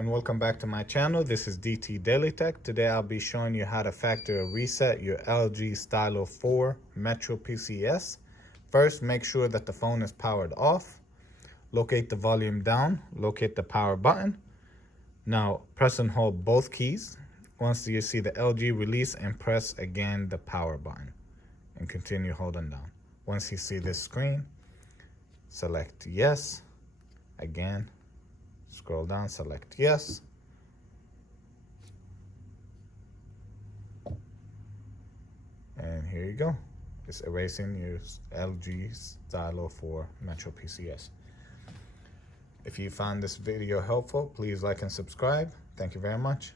and welcome back to my channel. This is DT DailyTech. Today I'll be showing you how to factory reset your LG Stylo 4 Metro PCS. First, make sure that the phone is powered off. Locate the volume down, locate the power button. Now press and hold both keys. Once you see the LG release, and press again the power button and continue holding down. Once you see this screen, select yes. Again, scroll down, select yes. And here you go. It's erasing your LG Stylo 4 Metro PCS. If you found this video helpful, please like and subscribe. Thank you very much.